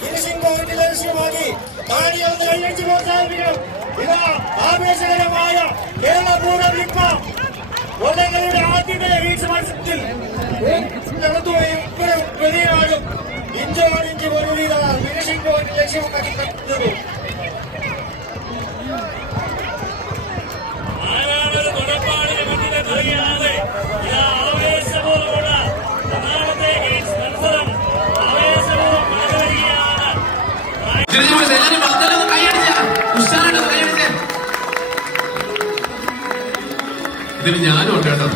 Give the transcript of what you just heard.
Finishing point ലക്ഷ്യമാക്കി താടിയൊന്ന് കൈയടിച്ച് പ്രോത്സാഹിപ്പിക്കണം. ഇതാ ആവേശകരമായ കേരള പൂർവ്വ ലിപ്പ കൊല്ലങ്ങളുടെ ആദ്യത്തെ വീഴ്ച മത്സരത്തിൽ വലിയാടും ഇഞ്ചോടിഞ്ച് പോലും ഇതാ ഫിനിഷിംഗ് പോയിന്റ് ലക്ഷ്യമാക്കി കത്തുന്നു. ആരാണൊരു കൊടപ്പാടിന് മുന്നിലെന്നറിയാതെ ഇതാ ആവേശപൂർവ്വമുള്ള ഒന്നാമത്തെ മത്സരം ആവേശപൂർവ്വം നടന്നുവരികയാണ്. ഇതിന് ഞാനും ഉണ്ട് കേട്ടോ.